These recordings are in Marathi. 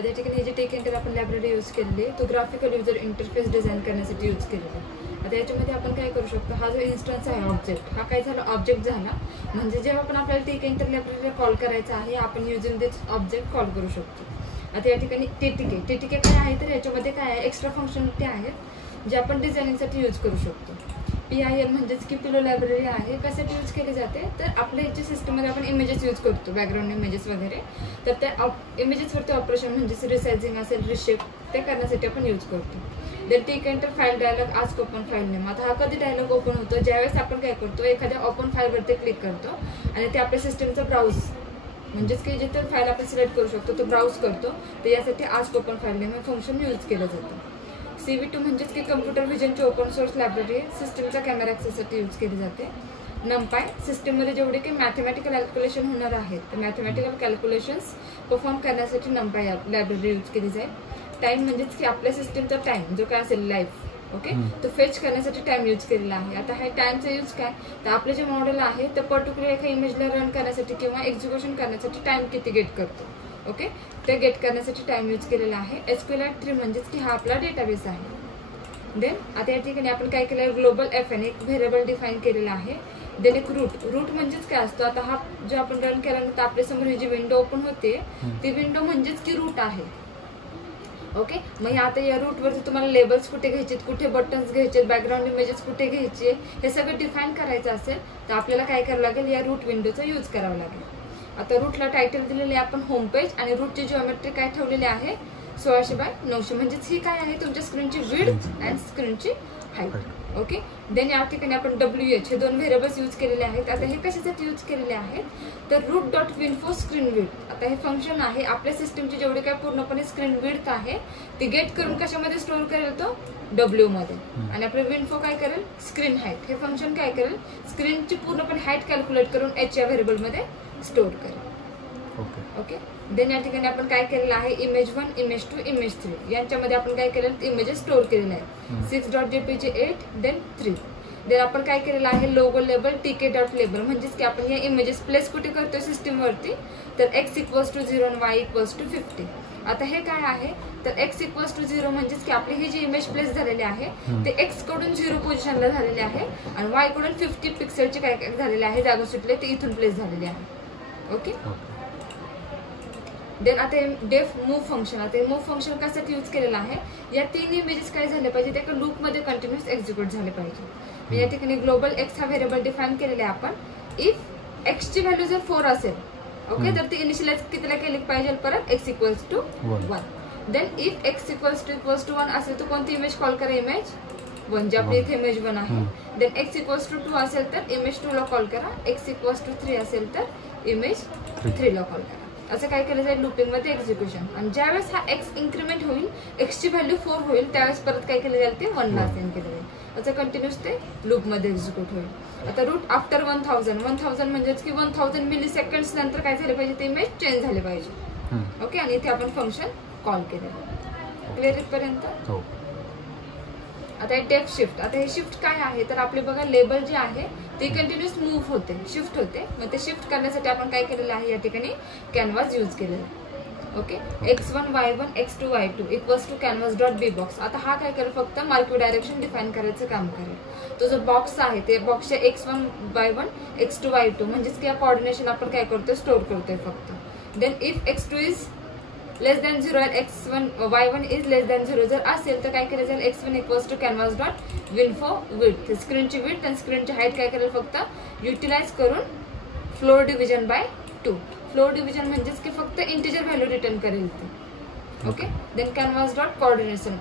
आता या ठिकाणी जे टेक एंटर आपण लायब्ररी यूज केलेली आहे तो ग्राफिकल युजर इंटरफेस डिझाईन करण्यासाठी यूज केलेला आहे। आता याच्यामध्ये आपण काय करू शकतो, हा जो इन्स्टन्स आहे ऑब्जेक्ट, हा काय झाला ऑब्जेक्ट झाला, म्हणजे जेव्हा पण आपल्याला टेक एंटर लायब्ररीला कॉल करायचा आहे आपण युजिंग दिस ऑब्जेक्ट कॉल करू शकतो। आता या ठिकाणी टीटीके काय आहे तर याच्यामध्ये काय आहे एक्स्ट्रा फंक्शनॅलिटी आहेत जे आपण डिझायनिंगसाठी यूज करू शकतो। PIL म्हणजेच की पिलो लायब्ररी आहे, कशासाठी यूज केली जाते तर आपल्या याच्या सिस्टममध्ये आपण इमेजेस यूज करतो, बॅकग्राऊंड इमेजेस वगैरे, तर त्या इमेजेसवरती ऑपरेशन म्हणजेच रिसायझिंग असेल रिशेप ते करण्यासाठी आपण यूज करतो। Then take enter file dialog ask open file name. आता हा कधी डायलॉग ओपन होतो ज्यावेळेस आपण काय करतो एखाद्या ओपन फाईलवरती क्लिक करतो आणि ते आपल्या सिस्टमचा ब्राउज म्हणजेच की जिथे फाईल आपण सिलेक्ट करू शकतो तो ब्राउज करतो, तर यासाठी आस्क ओपन फाईल नेम हे फंक्शन यूज केलं जातं। CV2 म्हणजेच की कम्प्युटर व्हिजनची ओपन सोर्स लायब्ररी सिस्टमचा कॅमेरा ॲक्सेससाठी यूज केली जाते। NumPy सिस्टममध्ये जेवढे काही मॅथमॅटिकल कॅल्क्युलेशन होणार आहेत तर मॅथमॅटिकल कॅल्क्युलेशन्स परफॉर्म करण्यासाठी NumPy लायब्ररी यूज केली जाईल। टाइम म्हणजेच की आपल्या सिस्टमचा टाइम जो काय असेल लाईफ ओके तो फेच करण्यासाठी टाइम यूज केलेला आहे। आता हे टाइमचा यूज काय तर आपले जे मॉडेल आहे तर पर्टिक्युलर एका इमेजला रन करण्यासाठी किंवा एक्झिक्युशन करण्यासाठी टाइम किती गेट करतो ओके ते गेट करण्यासाठी टाइम यूज केलेला आहे। SQLite3 म्हणजेच की हा आपला डेटाबेस आहे। देन आता या ठिकाणी आपण काय केलं ग्लोबल FN एक व्हेरिएबल डिफाईन केलेला आहे। देन एक रूट म्हणजेच काय असतो, आता हा जो आपण रन केल्यानंतर आपल्या समोर ही जी विंडो ओपन होते ती विंडो म्हणजेच की रूट आहे ओके। मग आता या रूटवरती तुम्हाला लेबल्स कुठे घ्यायचे, कुठे बटन्स घ्यायचे, बॅकग्राऊंड इमेजेस कुठे घ्यायचे हे सगळं डिफाईन करायचं असेल तर आपल्याला काय करावं लागेल या रूट विंडोचा यूज करावा लागेल। आता रूटला टायटल दिलेले आपण होम पेज आणि रूटची जिओमेट्री काय ठेवलेली आहे 1600 बाय 900 म्हणजेच ही काय आहे तुमच्या स्क्रीनची विड्थ अँड स्क्रीनची हाईट ओके। देन या ठिकाणी आपण WH हे दोन व्हेरिएबल्स यूज केलेले आहेत। आता हे कशासाठी यूज केलेले आहेत तर root.winfo स्क्रीन विड्थ। आता हे फंक्शन आहे आपल्या सिस्टमची जेवढी काय पूर्णपणे स्क्रीन विड्थ आहे ती गेट करून कशामध्ये स्टोअर करेल तो W मध्ये, आणि आपलं विन्फो काय करेल स्क्रीन हाईट हे फंक्शन काय करेल स्क्रीनची पूर्णपणे हाईट कॅल्क्युलेट करून H या व्हेरिएबलमध्ये स्टोअर करेल ओके। देन या ठिकाणी आपण काय केलेलं आहे Image1 Image2 Image3 यांच्यामध्ये आपण काय केलेलं इमेजेस स्टोअर केलेले आहेत 6.jpg 8 देन 3। देन आपण काय केलेलं आहे लोगो लेबल tk.label म्हणजेच की आपण या इमेजेस प्लेस कुठे करतोय सिस्टम वरती तर x = 0 आणि y = 50। आता हे काय आहे तर x = 0 म्हणजेच की आपली ही जी इमेज प्लेस झालेली आहे ते x कडून 0 पोझिशनला झालेली आहे आणि y कडून 50 पिक्सेलचे काय झालेले आहे जागा सुटले ते इथून प्लेस झालेले आहे ओके। देन आता डेफ मूव्ह फंक्शन, आता मूव्ह फंक्शन कशासाठी यूज केलेलं आहे या तीन इमेजेस काय झाले पाहिजे ते लूप मध्ये कंटिन्यूअस एक्झिक्यूट झाले पाहिजे। या ठिकाणी ग्लोबल x हा व्हेरिएबल डिफाईन केलेला आहे आपण। इफ x ची व्हॅल्यू जर 4 असेल ओके तर ती इनिशियलाइज कितीला केली पाहिजे परत x = 1। देन इफ x = 1 असेल तर कोणती इमेज कॉल करा इमेज 1 जे आपली इथे इमेज 1 आहे। देन x = 2 असेल तर इमेज 2 ला कॉल करा, x = 3 असेल तर इमेज 3 ला कॉल करा। असं काय केलं जाईल लूपिंग मध्ये एक्झिक्युशन, आणि ज्यावेळेस हा x इन्क्रीमेंट होईल x ची व्हॅल्यू 4 होईल त्यावेळेस परत काय केलं जाईल ते 1 ला असाइन केलं जाईल। असं कंटिन्यूअस ते लूप मध्ये एक्झिक्यूट होईल। आता रूट आफ्टर 1000 म्हणजेच की 1000 मिली सेकंड्स नंतर काय झाले पाहिजे ते इमेज चेंज झाले पाहिजे ओके, आणि इथे आपण फंक्शन कॉल केलं। क्लिअर इथपर्यंत? आता हे डेफ शिफ्ट, आता हे शिफ्ट काय आहे तर आपले बघा लेबल जे आहे ते कंटिन्यूअस मूव्ह होते शिफ्ट होते, मग ते शिफ्ट करण्यासाठी आपण काय केलेलं आहे या ठिकाणी कॅनव्हास यूज केलेला आहे okay. x1 y1 x2 y2 = canvas.bbox। आता हा काय करेल फक्त मार्किंग डायरेक्शन डिफाईन करायचं काम करेल। तो जो बॉक्स आहे ते बॉक्सच्या x1 y1 x2 y2 म्हणजेच की कोऑर्डिनेशन आपण काय करतोय स्टोअर करतोय फक्त। Then if x2 is less than 0 and x1 y1 is less than 0 जर असेल तर काय केलं जाईल x1 = canvas.winfo width स्क्रीनची विड्थ आणि स्क्रीनची हाईट काय करेल फक्त युटिलाइज करून floor division by 2। Floor division म्हणजेच की फक्त इंटिजर व्हॅल्यू रिटर्न करेल ते ओके। देन canvas.coordination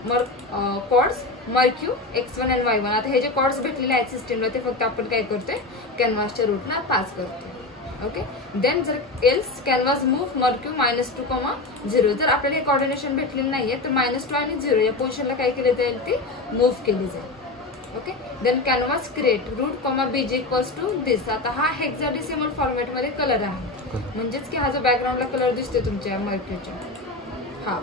कॉर्ड्स मर्क्यू x1 and y1। आता हे जे कॉर्ड्स भेटलेले आहेत सिस्टमला ते फक्त आपण काय करतोय कॅनव्हासच्या रूटला पास करतोय ओके। देन जर एल्स कॅनव्हास मूव्ह मर्क्यू -2, 0 जर आपल्याला हे कोऑर्डिनेशन भेटलेलं नाहीये तर -2 आणि 0 या पोझिशनला काय केले जाईल ती मूव्ह केली जाईल okay. Then canvas create root bg = this. आता हा हेक्साडेसिमल फॉर्मॅट मध्ये कलर आहे म्हणजेच की हा जो बॅकग्राऊंडला कलर दिसतोय तुमच्या मर्क्यूच्या हा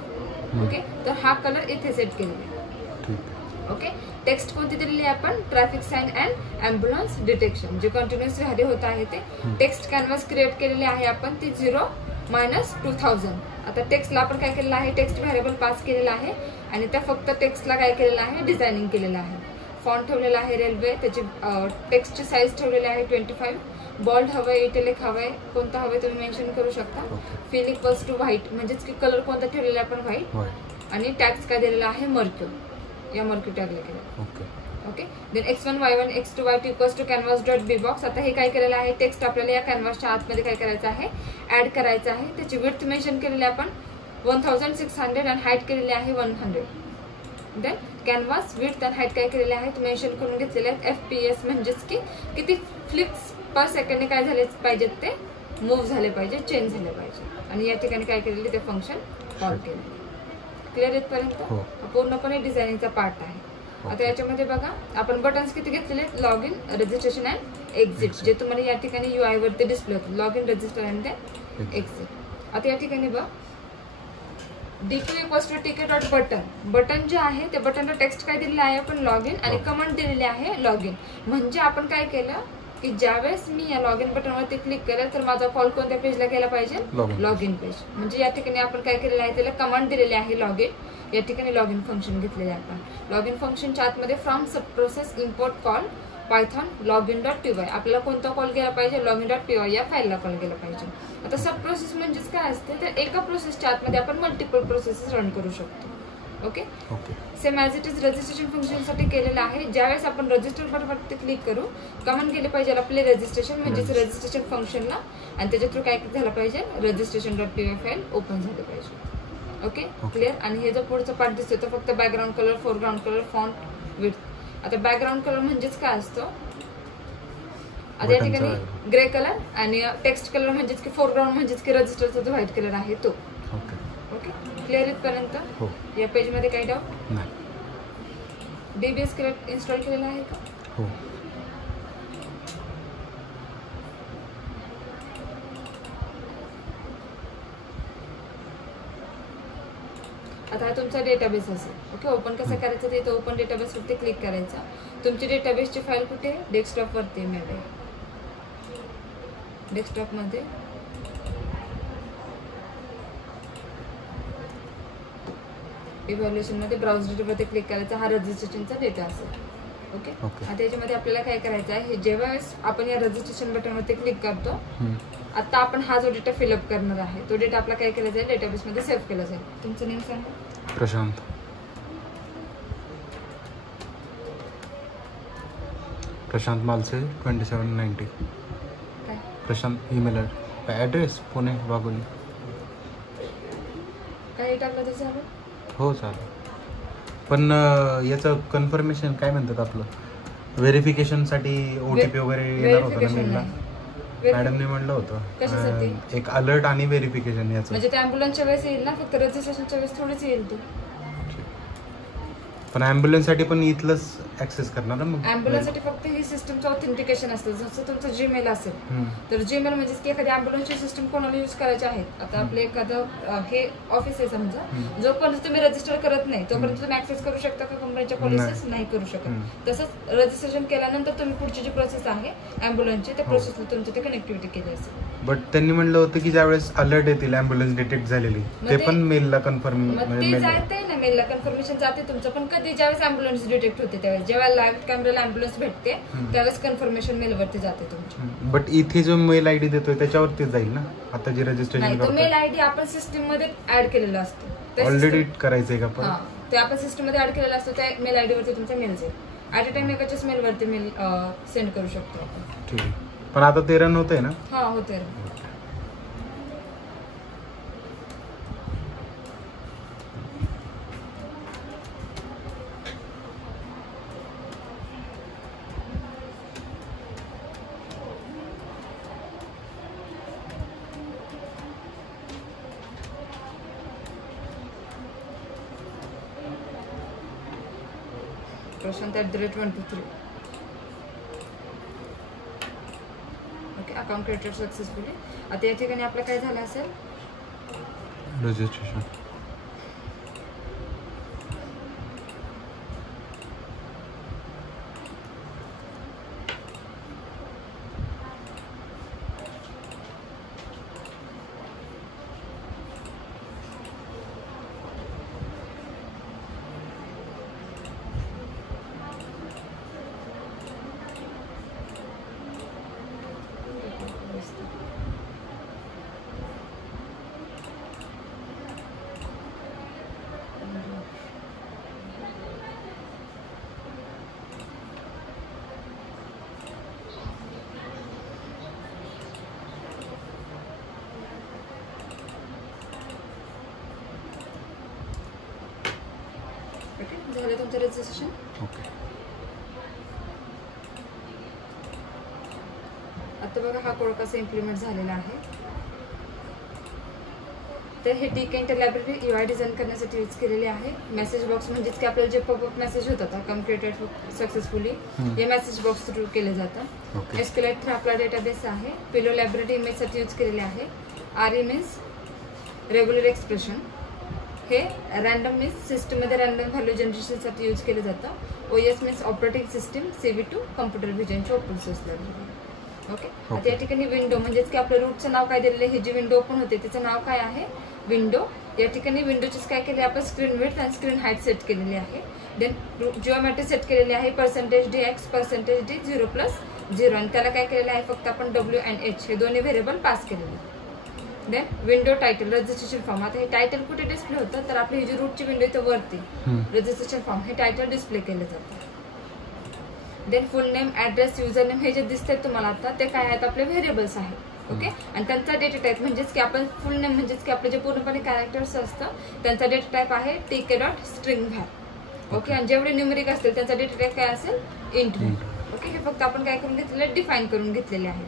ओके, तर हा कलर इथे सेट केलेला आहे ओके। टेक्स्ट कोणती दिलेली आहे आपण traffic sign and ambulance detection जे कंटिन्युअस व्हॅल्यू होत आहे ते टेक्स्ट कॅनव्हास क्रिएट केलेले आहे आपण ती 0 - 2000 आता टेक्स्टला आपण काय केलेलं आहे, टेक्स्ट व्हेरिएबल पास केलेला आहे आणि त्या फक्त टेक्स्टला काय केलेलं आहे, डिझायनिंग केलेलं आहे. फॉन्ट ठेवलेला आहे रेल्वे, त्याची टेक्स्टची साईज ठेवलेली आहे 25. बॉल्ड हवंय, इटॅलिक हवंय, कोणतं हवंय तुम्ही मेन्शन करू शकता. फिल इक्वल्स टू व्हाईट, म्हणजेच की कलर कोणता ठेवलेला आपण व्हाईट. आणि टॅग्स काय दिलेला आहे, मर्क्यू. या मर्क्यू टॅगला केलं. Okay. Then x1 y1 x2 y2 equals to canvas dot B box. आता हे काय केलेलं आहे, टेक्स्ट आपल्याला या कॅनव्हासच्या आतमध्ये काय करायचं आहे, ऍड करायचं आहे. त्याची विड्थ मेन्शन केलेली आपण 1600 आणि हाईट केलेली आहे 100. देन कॅनव्हास विड्थ आणि हाईट काय केलेले आहेत मेन्शन करून घेतलेले आहेत. FPS म्हणजेच की किती फ्लिप्स पर सेकंडने काय झाले पाहिजेत, ते मूव्ह झाले पाहिजे, चेंज झाले पाहिजे. आणि या ठिकाणी काय केलेले, ते फंक्शन कॉल केले. क्लिअर इथपर्यंत पूर्णपणे डिझायनिंगचा पार्ट आहे. आता याच्यामध्ये बघा आपण बटन्स किती घेतलेले आहेत, log in, registration and exit, जे तुम्हाला या ठिकाणी UI वरती डिस्प्ले होतं. Log in, register and exit. आता या ठिकाणी बघा D2 equals to ticket dot button. Button जे आहे ते बटनला टेक्स्ट काय दिलेलं आहे आपण, लॉग इन, आणि कमांड दिलेली आहे लॉग इन. म्हणजे आपण काय केलं की ज्यावेळेस मी या लॉग इन बटनवरती क्लिक केलं तर माझा कॉल कोणत्या पेजला गेला पाहिजे, लॉग इन पेज. म्हणजे या ठिकाणी आपण काय केलेलं आहे, त्याला कमांड दिलेली आहे लॉग इन. या ठिकाणी लॉग इन फंक्शन घेतलेले आहे आपण. लॉग इन फंक्शनच्या आतमध्ये from sub process import call Python log in dot py. आपल्याला कोणता कॉल गेला पाहिजे, लॉग इन डॉट py या फाईलला कॉल गेला पाहिजे. आता सब प्रोसेस म्हणजेच काय असते, तर एका प्रोसेसच्या आतमध्ये आपण मल्टिपल प्रोसेसेस रन करू शकतो. Okay. Same as it is registration फंक्शनसाठी केलेलं आहे. ज्यावेळेस आपण रजिस्टर बटनवरती क्लिक करू, कमांड गेले पाहिजे आपले रजिस्ट्रेशन, म्हणजेच रजिस्ट्रेशन फंक्शनला, आणि त्याच्या थ्रू काय झालं पाहिजे, registration dot py file open झाली पाहिजे. Okay, clear. आणि हे जो पुढचा पार्ट दिसतो तो फक्त background colour, foreground colour, font, width. आता बॅकग्राऊंड कलर म्हणजेच काय असतो, आता या ठिकाणी ग्रे कलर, आणि टेक्स्ट कलर म्हणजेच की फोरग्राऊंड म्हणजेच की रजिस्टरचा जो व्हाईट कलर आहे तो. ओके, क्लिअर इथपर्यंत. या पेज मध्ये काही डाऊट नाही. DBS क्रिएट इन्स्टॉल केलेला आहे का? हो. आता हा तुमचा डेटाबेस असेल. ओके, ओपन कसं करायचं ते ओपन डेटाबेस वरती क्लिक करायचा. तुमची डेटाबेसची फाईल कुठे, डेस्कटॉप वरती मिळेल. डेस्कटॉप मध्ये इव्हॅल्युएशन मध्ये ब्राउझर डेटावरती क्लिक करायचा. हा रजिस्ट्रेशनचा डेटा असेल. ओके. आता याच्यामध्ये आपल्याला काय करायचं आहे, जेव्हा आपण या रजिस्ट्रेशन बटनवरती क्लिक करतो, आता आपण हा जो डेटा फिलअप करणार आहे तो डेटा आपला काय केला जाईल, डेटाबेस मध्ये सेव्ह केला जाईल. तुमचं नेम सांगा. प्रशांत. प्रशांत मालसे 2790. काय प्रशांत ईमेल ॲड्रेस पुणे वाघोली. काय टाकलं तर झालं? हो चालेल. पण याचं कन्फर्मेशन काय म्हणतात आपलं, व्हेरिफिकेशनसाठी OTP वगैरे येणार होतं ना मेलला, मॅडमने म्हणलं होतं. एक अलर्ट आणि व्हेरिफिकेशन याचं. म्हणजे ते ॲम्ब्युलन्सच्या वेळेस येईल ना, फक्त रजिस्ट्रेशनच्या वेळेस थोडीच येईल ते. पण ॲम्ब्युलन्ससाठी पण इथलंच ऍक्सेस करणार ना मग? ॲम्ब्युलन्ससाठी फक्त ही सिस्टमचं ऑथेंटिकेशन असतं. जसं तुमचं जीमेल असेल तर जीमेल म्हणजे की एखादी ॲम्ब्युलन्सची सिस्टम कोणाला यूज करायची आहे. आता आपलं एखादं हे ऑफिस आहे समजा, जोपर्यंत तुम्ही रजिस्टर करत नाही तोपर्यंत तुम्ही ऍक्सेस करू शकता का कंपनीच्या पॉलिसीज? नाही करू शकत. तसंच रजिस्ट्रेशन केल्यानंतर तुम्ही पुढची जी प्रोसेस आहे ॲम्ब्युलन्सची, त्या प्रोसेसला तुमची ते कनेक्टिव्हिटी केली असेल. बट त्यांनी म्हणलं होतं की ज्यावेळेस अलर्ट येतील ॲम्ब्युलन्स डिटेक्ट झालेली, ते पण मेलला कन्फर्म जाते ना, मेलला कन्फर्मेशन जाते तुमचं. पण कधी ज्यावेळेस ॲम्ब्युलन्स डिटेक्ट होते त्यावेळेस, जेव्हा लाईव्ह कॅमेराला ॲम्ब्युलन्स भेटते त्यावेळेस कन्फर्मेशन मेलवरती जाते तुमची. बट इथे जो मेल आयडी देतोय त्याच्यावरती जाईल ना आता जे रजिस्ट्रेशन करतो. मेल आयडी आपण सिस्टम मध्ये ऍड केलेला असतो. ऑलरेडी करायचंय का? पण ते आपण सिस्टम मध्ये ऍड केलेला असतो. त्या मेल आयडी वरती तुमचा मेल जाईल. ऍट अ टाइम एकाच्याच मेल वरती मेल सेंड करू शकतो आपण. ठीक आहे. पण आता ते रन होतंय ना? हा, होतंय. Prashant @123. Okay, account created successfully. आता या ठिकाणी आपलं काय झालं असेल, रजिस्ट्रेशन. झालं तुमचं रजिस्ट्रेशन. ओके. आता बघा हा कोड कसा इम्प्लिमेंट झालेला आहे. तर हे DK इंटरलायब्ररी UI डिझाईन करण्यासाठी यूज केलेले आहे. मेसेज बॉक्स म्हणजेच की आपल्याला जे पॉपअप मेसेज होतात कम्प्युटेड सक्सेसफुली हे मेसेज बॉक्स थ्रू केले जातात. SQLite थ्रू आपला डेटाबेस आहे. पिलो लायब्ररी इमेजसाठी यूज केलेले आहे. RE मीन्स रेग्युलर एक्सप्रेशन, हे रॅन्डम मीन्स सिस्टममध्ये रॅन्डम व्हॅल्यू जनरेशनसाठी यूज केलं जातं. OS means operating system, CV2 computer व्हिजनची ओपन सोर्स लायब्ररी. ओके. आता या ठिकाणी विंडो म्हणजेच की आपल्या रूटचं नाव काय दिलेलं आहे, ही जी विंडो ओपन होते त्याचं नाव काय आहे, विंडो. या ठिकाणी विंडोचीच काय केले आपण, स्क्रीन विड्थ आणि स्क्रीन हाईट सेट केलेली आहे. देन जिओमेट्री सेट केलेली आहे %dx %d 0+0 आणि त्याला काय केलेलं आहे, फक्त आपण W and H हे दोन्ही व्हेरिएबल पास केलेले. Then window title, registration form. आता हे टायटल कुठे डिस्प्ले होतं, तर आपली ही जी रूटची विंडो इथं वरती रजिस्ट्रेशन फॉर्म हे टायटल डिस्प्ले केलं जातं. Then full name, address, user name हे जे दिसतात तुम्हाला आता ते काय आहेत, आपले व्हेरिएबल्स आहेत. ओके. आणि त्यांचा डेटा टाईप म्हणजेच की आपण फुल नेम म्हणजेच की आपले जे पूर्णपणे कॅरेक्टर्स असतं त्यांचा डेटा टाईप आहे tk.string_var. ओके. आणि जेवढे न्यूमेरिक असतील त्यांचा डेटा टाईप काय असेल, इंट. ओके. हे फक्त आपण काय करून घेतलेले, डिफाईन करून घेतलेले आहे.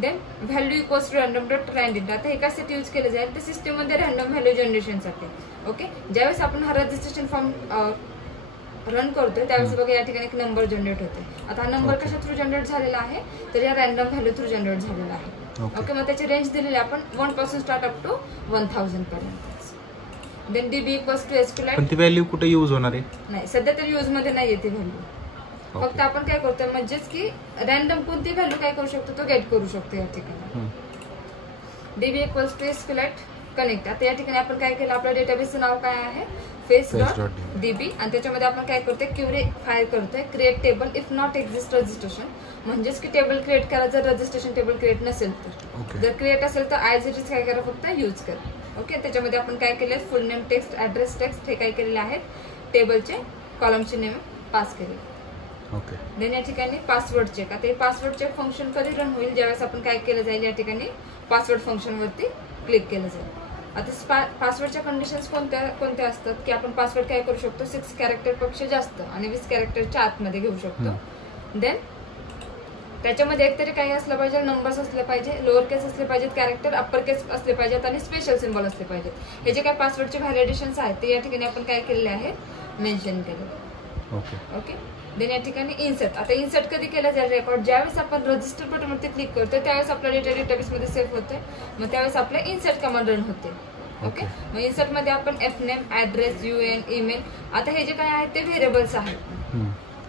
Then value equals to random.randint. आता हे कशासाठी यूज केलं जाईल, तर सिस्टममध्ये रॅन्डम व्हॅल्यू जनरेशनसाठी. ओके. ज्यावेळेस आपण हा रजिस्ट्रेशन फॉर्म रन करतोय त्यावेळेस बघा या ठिकाणी एक नंबर जनरेट होते. आता हा नंबर कशा थ्रू जनरेट झालेला आहे, तर या रॅन्डम व्हॅल्यू थ्रू जनरेट झालेला आहे. ओके. मग त्याची रेंज दिलेली आपण 1 पासून स्टार्ट अप टू 1000 पर्यंत. Then DB equals to SQLite. पण ती व्हॅल्यू कुठे यूज होणार आहे, नाही सध्या तरी यूज मध्ये नाही येते व्हॅल्यू. फक्त आपण काय करतोय म्हणजेच की रॅन्डम कोणती व्हॅल्यू काय करू शकतो, तो गेट करू शकतो या ठिकाणी. DB equals to SQLite connect. आता या ठिकाणी आपण काय केलं, आपल्या डेटाबेसचं नाव काय आहे, face.db. आणि त्याच्यामध्ये आपण काय करतोय, क्वेरी फायर करतोय, create table if not exist registration. म्हणजेच की टेबल क्रिएट करा जर रजिस्ट्रेशन टेबल क्रिएट नसेल तर. जर क्रिएट असेल तर ऍज इट इज काय करा, फक्त यूज करा. ओके. त्याच्यामध्ये आपण काय केले, फुल नेम टेक्स्ट, ऍड्रेस टेक्स्ट हे काय केलेले आहेत, टेबलचे कॉलमचे नेम पास केले. ओके. देन या ठिकाणी पासवर्ड चेक. आता हे पासवर्ड चेक फंक्शन कधी रन होईल, ज्यावेळेस आपण काय केलं जाईल, या ठिकाणी पासवर्ड फंक्शन वरती क्लिक केलं जाईल. आता पासवर्डच्या कंडिशन्स कोणत्या असतात, की आपण पासवर्ड काय करू शकतो, 6 कॅरेक्टर पेक्षा जास्त आणि 20 कॅरेक्टरच्या आतमध्ये घेऊ शकतो. देन त्याच्यामध्ये एकतरी काही असलं पाहिजे, नंबर्स असले पाहिजे, लोअर केस असले पाहिजेत, कॅरेक्टर अप्पर केस असले पाहिजेत आणि स्पेशल सिम्बॉल असले पाहिजेत. हे जे काही पासवर्डचे व्हॅलिडेशन्स आहेत ते या ठिकाणी आपण काय केलेले आहेत, मेन्शन केले. ओके. देन या ठिकाणी इन्सर्ट. आता इन्सर्ट कधी केलं जाईल रेकॉर्ड, ज्यावेळेस आपण रजिस्टर बटनवरती क्लिक करतो त्यावेळेस आपला डेटा डेटाबेसमध्ये सेव्ह होते, मग त्यावेळेस आपल्या इन्सर्ट कमांड रन होते. ओके. मग इन्सर्ट मध्ये आपण fname, ऍड्रेस, UN, ईमेल. आता हे जे काय आहेत ते व्हेरिएबल्स आहेत.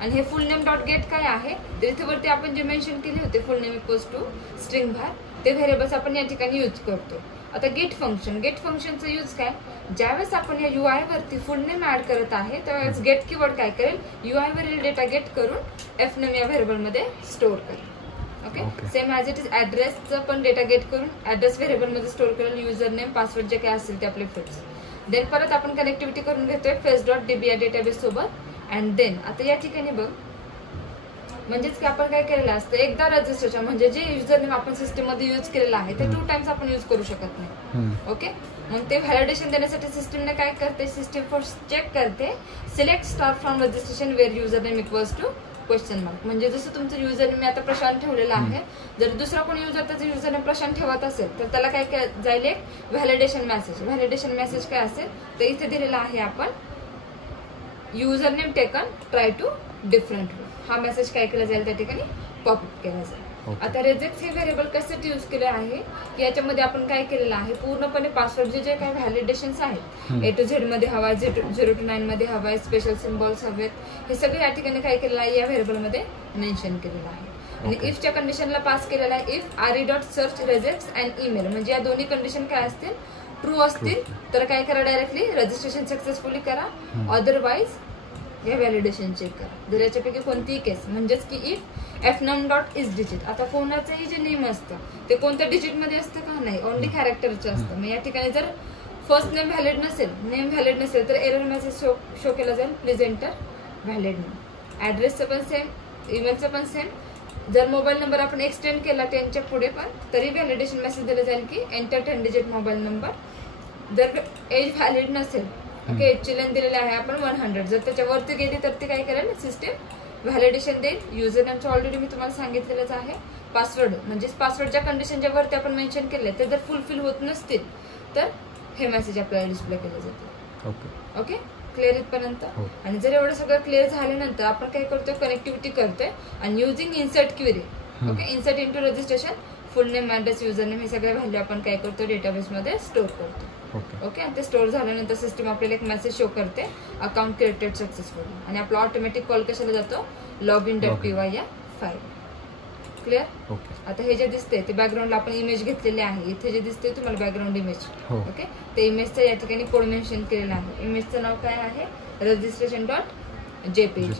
आणि हे फुल नेम डॉट गेट काय आहे, तर इथे वरती आपण जे मेन्शन केले होते फुल नेम इक्वल्स टू string_var ते व्हेरिएबल्स आपण या ठिकाणी यूज करतो. आता गेट फंक्शनचा यूज काय, ज्यावेळेस आपण या UI वरती फुल नेम ऍड करत आहे त्यावेळेस गेट कीवर्ड काय करेल, UI वरील डेटा गेट करून fname या व्हेरिएबल मध्ये स्टोअर करेल. Okay. Same as it is ऍड्रेसचं पण डेटा गेट करून ऍड्रेस व्हेरिएबल मध्ये स्टोअर करेल, युजर नेम, पासवर्ड जे काय असेल ते आपले फिल्ड्स. देन परत आपण कनेक्टिव्हिटी करून घेतोय face.db या डेटाबेस सोबत. अँड देन आता या ठिकाणी बघ, म्हणजेच की आपण काय केलेलं असतं, एकदा रजिस्ट्रेशन म्हणजे जे युजर नेम आपण सिस्टम मध्ये यूज केलेलं आहे ते 2 टाइम्स आपण यूज करू शकत नाही. ओके. मग ते व्हॅलिडेशन देण्यासाठी सिस्टमने काय करते, सिस्टम फर्स्ट चेक करते, select start from registration where user name equals to question mark. म्हणजे जसं तुमचं युजर नेम आता प्रशांत ठेवलेलं आहे, जर दुसरा कोणी युजर त्याचं युजर नेम प्रशांत ठेवत असेल तर त्याला काय जाईल, एक व्हॅलिडेशन मेसेज काय असेल तर इथे दिलेला आहे आपण, user name taken try to different. हा मेसेज काय केला जाईल, त्या ठिकाणी पॉपअप केला जाईल. आता रेजेक्ट हे व्हेरिएबल कशासाठी यूज केले आहे, की याच्यामध्ये आपण काय केलेलं आहे, पूर्णपणे पासवर्डचे जे काही व्हॅलिडेशन्स आहेत, A to Z मध्ये हवा, 0 to 9 मध्ये हवा, स्पेशल सिम्बॉल्स हवेत, हे सगळे या ठिकाणी काय केलेलं आहे, या व्हेरिएबल मध्ये मेन्शन केलेलं आहे. आणि इफच्या कंडिशनला पास केलेला आहे, if RE.search regex and email. म्हणजे या दोन्ही कंडिशन काय असतील, ट्रू असतील तर काय करा, डायरेक्टली रजिस्ट्रेशन सक्सेसफुली करा, अदरवाईज हे व्हॅलिडेशन चेक करा. जर याच्यापैकी कोणतीही केस, म्हणजेच की इफ fname.isDigit. आता कोणाचंही जे नेम असतं ते कोणत्या डिजिट मध्ये असतं का, नाही, ओनली कॅरेक्टरचं असतं. मग या ठिकाणी जर फर्स्ट नेम व्हॅलिड नसेल तर एरर मेसेज शो केला जाईल, प्लीज एंटर व्हॅलिड नेम. ऍड्रेसचं पण सेम, ईमेलचं पण सेम. जर मोबाईल नंबर आपण एक्सटेंड केला 10च्या पुढे पण तरी व्हॅलिडेशन मेसेज दिला जाईल की एंटर 10 डिजिट मोबाईल नंबर. जर एज व्हॅलिड नसेल ओके. एजची लेंथ दिलेली आहे आपण 100. जर त्याच्यावरती गेली तर ती काय करेल सिस्टीम व्हॅलिडेशन देईल. युजर नेमचं ऑलरेडी मी तुम्हाला सांगितलेलंच आहे. पासवर्ड म्हणजे पासवर्डच्या कंडिशनच्या वरती आपण मेन्शन केले ते जर फुलफिल होत नसतील तर हे मेसेज आपल्याला डिस्प्ले केले जाते. ओके. क्लिअर इथपर्यंत. आणि जर एवढं सगळं क्लिअर झाल्यानंतर आपण काय करतोय कनेक्टिव्हिटी करतोय आणि using insert query. Okay. Insert into registration फुल नेम ऍड्रेस युजर नेम हे सगळे व्हॅल्यू आपण काय करतो डेटाबेस मध्ये स्टोअर करतो. ओके. आणि ते स्टोअर झाल्यानंतर सिस्टीम आपल्याला एक मेसेज शो करते अकाउंट क्रिएटेड सक्सेसफुली. आणि आपला ऑटोमॅटिक कॉल कशाला जातो login.py या फाईल. क्लिअर. आता हे जे दिसते ते बॅकग्राऊंडला आपण इमेज घेतलेले आहे. इथे जे दिसते तुम्हाला बॅकग्राऊंड इमेज. ओके. ते इमेजचं या ठिकाणी कोड मेन्शन केलेलं आहे. इमेजचं नाव काय आहे registration.jpg.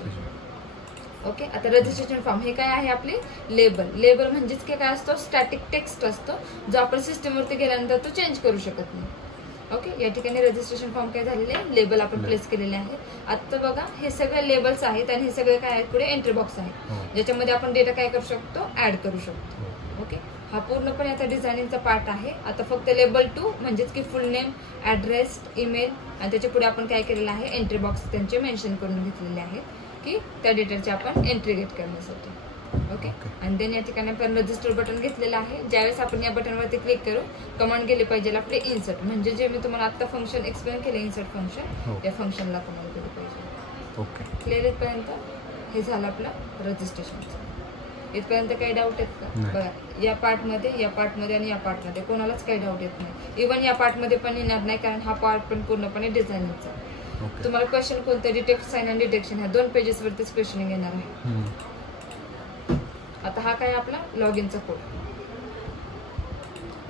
ओके. आता रजिस्ट्रेशन फॉर्म हे काय आहे आपले लेबल. लेबल म्हणजेच काय असतो स्टॅटिक टेक्स्ट असतो जो आपण सिस्टमवरती गेल्यानंतर तो चेंज करू शकत नाही. ओके. या ठिकाणी रजिस्ट्रेशन फॉर्म काय झालेले लेबल आपण प्लेस केलेले आहे. आता बघा हे सगळे लेबल्स आहेत आणि हे सगळे काय आहेत पुढे एंट्री बॉक्स आहे ज्याच्यामध्ये आपण डेटा काय करू शकतो ऍड करू शकतो. ओके. हा पूर्णपणे आता डिझायनिंगचा पार्ट आहे. आता फक्त लेबल 2 म्हणजेच की फुल नेम ऍड्रेस ईमेल आणि त्याच्या पुढे आपण काय केलेलं आहे एंट्री बॉक्स त्यांचे मेन्शन करून घेतलेले आहेत की त्या डेटाची आपण एंट्री गेट करण्यासाठी. ओके. आणि देन या ठिकाणी आपण रजिस्टर बटन घेतलेलं आहे. ज्यावेळेस आपण या बटनवरती क्लिक करू कमांड गेले पाहिजे आपले इन्सर्ट म्हणजे जे मी तुम्हाला आता फंक्शन एक्सप्लेन केले इन्सर्ट फंक्शन या फंक्शनला कमांड गेली पाहिजे. ओके. क्लिअर इथपर्यंत हे झालं आपलं रजिस्ट्रेशनचं. इथपर्यंत काही डाऊट आहेत का बघा. या पार्टमध्ये आणि या पार्टमध्ये कोणालाच काही डाऊट येत नाही. इव्हन या पार्टमध्ये पण येणार नाही कारण हा पार्ट पण पूर्णपणे डिझायनिंगचा. तुम्हाला क्वेश्चन कोणतं डिटेक्ट साइन आणि डिटेक्शन ह्या 2 पेजेसवरतीच क्वेश्चनिंग येणार आहे. आता हा काय आपला लॉग इनचा कोड.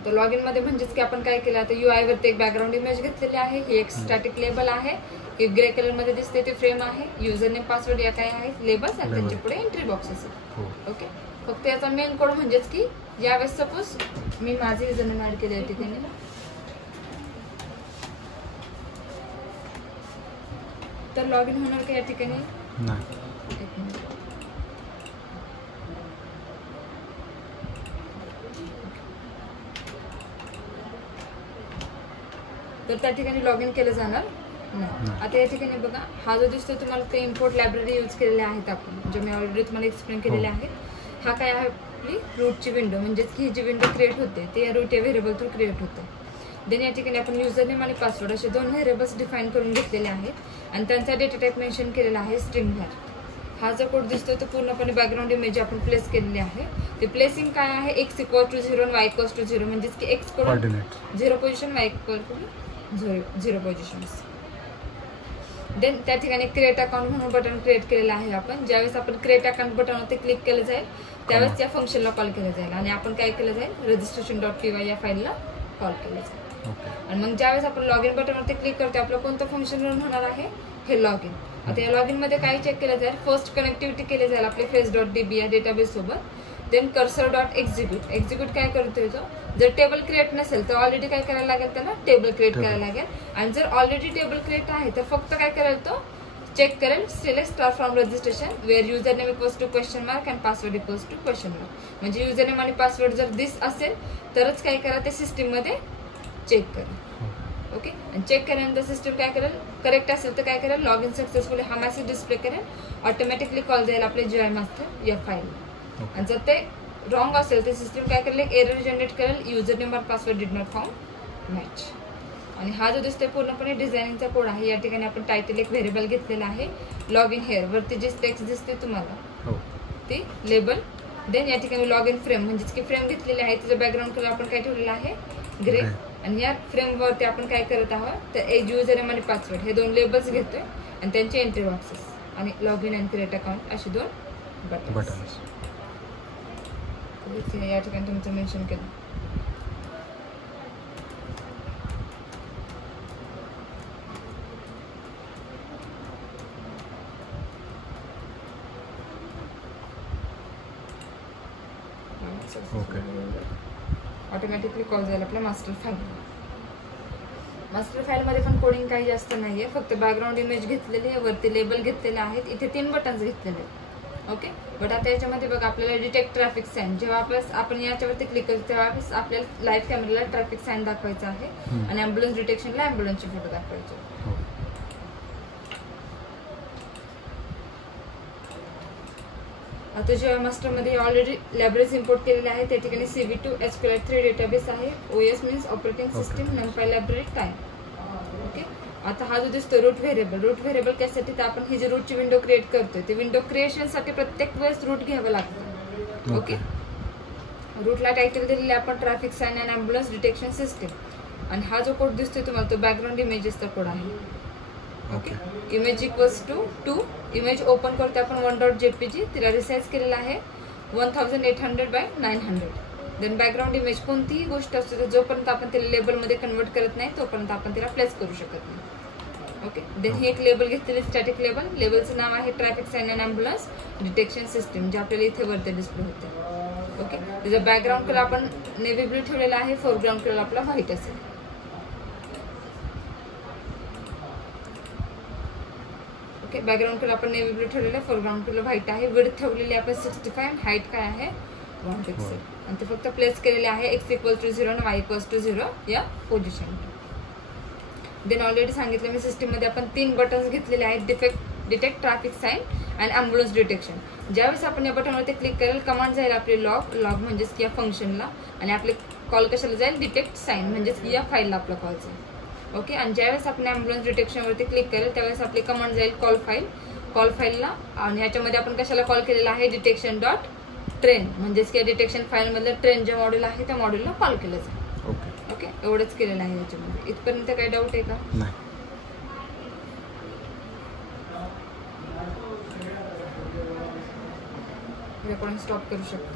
तर लॉग इन मध्ये म्हणजेच की आपण काय केलं आता UI वरती एक बॅकग्राऊंड इमेज घेतलेली आहे. ही एक स्टॅटिक लेबल आहे. ही ग्रे कलर मध्ये दिसते ते फ्रेम आहे. युजर नेम पासवर्ड या काय आहेत लेबल्स आणि त्यांच्या पुढे एंट्री बॉक्सेस आहेत. ओके. फक्त याचा मेन कोड म्हणजेच की यावेळेस सपोज मी माझे युजर नेम ऍड केले या ठिकाणी तर लॉग इन होणार का या ठिकाणी तर त्या ठिकाणी लॉग इन केलं जाणार नाही. आता या ठिकाणी बघा हा जो दिसतो तुम्हाला ते इम्पोर्ट लायब्ररी यूज केलेले आहेत आपण जे मी ऑलरेडी तुम्हाला एक्सप्लेन केलेले आहेत. हा काय आहे आपली रूटची विंडो म्हणजेच की ही जी विंडो क्रिएट होते ते या रूट या व्हेरिएबल थ्रू क्रिएट होते. देन या ठिकाणी आपण युजर नेम आणि पासवर्ड असे 2 व्हेरिएबल्स डिफाईन करून घेतलेले आहेत आणि त्यांचा डेटा टाईप मेन्शन केलेला आहे स्ट्रिंग व्हॅर. हा जो कोड दिसतो तो पूर्णपणे बॅकग्राऊंड इमेज आपण प्लेस केलेली आहे. ते प्लेसिंग काय आहे x = 0 आणि y = 0 म्हणजेच की x कडून 0 पोझिशन y कडून 0 पोझिशन्स. देन त्या ठिकाणी क्रिएट अकाउंट म्हणून बटन क्रिएट केलेलं आहे आपण. ज्यावेळेस आपण क्रिएट अकाउंट बटनवरती क्लिक केलं जाईल त्यावेळेस या फंक्शनला कॉल केलं जाईल आणि आपण काय केलं जाईल registration.py या फाईलला कॉल केलं जाईल. आणि मग ज्यावेळेस आपण लॉग इन बटनवरती क्लिक करतो आपलं कोणतं फंक्शन रन होणार आहे हे लॉग इन. आता या लॉग इन मध्ये काय चेक केलं जाईल फर्स्ट कनेक्टिव्हिटी केली जाईल आपले face.db या डेटाबेस सोबत. देन cursor.execute एक्झिक्यूट काय करतोय तो जर टेबल क्रिएट नसेल तर ऑलरेडी काय करायला लागेल त्याला टेबल क्रिएट करायला लागेल आणि जर ऑलरेडी टेबल क्रिएट आहे तर फक्त काय करेल तो चेक करेल select star from registration where user name equals to question mark and password equals to question mark. म्हणजे युजर नेम आणि पासवर्ड जर दिस असेल तरच काय करा ते सिस्टीम मध्ये चेक करेल. ओके. आणि चेक केल्यानंतर सिस्टम काय करेल करेक्ट असेल तर काय करेल लॉग इन सक्सेसफुली हा मेसेज डिस्प्ले करेल. ऑटोमॅटिकली कॉल जाईल आपले GUI मास्टर या फाईल. आणि जर ते रॉंग असेल तर सिस्टम काय करेल एक एरर जनरेट करेल युजर नेम और password did not found match. आणि हा जो दिसतोय पूर्णपणे डिझायनिंगचा कोड आहे. या ठिकाणी आपण टायटल एक व्हेरिएबल घेतलेला आहे लॉग इन हेअर वरती जे टेक्स्ट दिसते तुम्हाला ती लेबल. देन या ठिकाणी लॉग इन फ्रेम म्हणजेच की फ्रेम घेतलेली आहे तिचं बॅकग्राऊंड कलर आपण काय ठेवलेलं आहे ग्रे. आणि या फ्रेमवरती आपण काय करत आहोत तर एज युजर नेम आणि पासवर्ड हे 2 लेबल्स घेतोय आणि त्यांचे एंट्री बॉक्सेस आणि log in and create account असे 2 बटन्स या ठिकाणी तुमचं मेन्शन केलं. ऑटोमॅटिकली कॉल जाईल आपल्या मास्टर फाईल. मास्टर फाईल मध्ये पण कोडिंग काही जास्त नाहीये फक्त बॅकग्राऊंड इमेज घेतलेली आहे वरती लेबल घेतलेले आहेत इथे 3 बटन्स घेतलेले आहेत. ओके. बट आता याच्यामध्ये बघा आपल्याला डिटेक्ट ट्रॅफिक साईन जेव्हा आपण याच्यावरती क्लिक करतो तेव्हा आपल्याला लाईव्ह कॅमेराला ट्रॅफिक साईन दाखवायचा आहे आणि ॲम्ब्युलन्स डिटेक्शनला ॲम्ब्युलन्सचे फोटो दाखवायचे. आता जेव्हा मास्टरमध्ये ऑलरेडी लायब्ररीज इम्पोर्ट केलेले आहे. त्या ठिकाणी CV2 SQLite3 डेटाबेस आहे. OS means operating system, NumPy library, time. Okay. आता हा जो दिसतो रूट व्हेरिएबल कशासाठी, तर आपण ही जी रूटची विंडो क्रिएट करतोय ते विंडो क्रिएशनसाठी प्रत्येक वेळेस रूट घ्यावं लागतं. ओके. रूटला टायटल दिलेले आपण traffic sign and ambulance detection system. आणि हा जो कोड दिसतोय तुम्हाला तो बॅकग्राऊंड इमेजेसचा कोड आहे. Okay. Image equals to image open करतो आपण 1.jpg, तिला रिसाइज केलेला आहे 1800x900. देन बॅकग्राऊंड इमेज कोणतीही गोष्ट असते तर जोपर्यंत आपण तिला लेबलमध्ये कन्वर्ट करत नाही तोपर्यंत आपण तिला प्लेस करू शकत नाही. ओके. देन ही एक लेबल घेतलेली स्टॅटिक लेबल. लेबलचं नाव आहे traffic sign and ambulance detection system, जे आपल्याला इथे वरती डिस्प्ले होते. ओके. त्याचा बॅकग्राऊंड कलर आपण नेव्ही ब्लू ठेवलेला आहे. फोरग्राऊंड कलर आपला व्हाईट असेल. ओके. बॅकग्राऊंड कलर आपण नेव्ही ब्लू ठेवलेला आहे. फोरग्राऊंड कलर व्हाईट आहे. विड्थ ठेवलेली आपण 65. हाईट काय आहे 1 पिक्सेल. आणि ते फक्त प्लेस केलेले आहे x=0 आणि y=0 या पोझिशन. देन ऑलरेडी सांगितलं मी सिस्टीममध्ये आपण 3 बटन्स घेतलेले आहेत. Detect traffic sign and ambulance detection. ज्यावेळेस आपण या बटनवरती क्लिक करेल कमांड जाईल आपली लॉग म्हणजेच की या फंक्शनला, आणि आपले कॉल कशाला जाईल डिटेक्ट साइन म्हणजेच की या फाईलला आपला कॉल जाईल. ओके. आणि ज्यावेळेस आपण ॲम्ब्युलन्स डिटेक्शनवरती क्लिक करेल त्यावेळेस आपली कमांड जाईल कॉल फाईलला. आणि ह्याच्यामध्ये आपण कशाला कॉल केलेला आहे डिटेक्शन.ट्रेन म्हणजेच की डिटेक्शन फाईलमधलं ट्रेन जे मॉड्यूल आहे त्या मॉड्यूलला कॉल केलं जाईल. ओके. एवढंच केलेलं आहे याच्यामध्ये. इथपर्यंत काही डाऊट आहे का? नाही. रेकॉर्डिंग स्टॉप करू शकतो.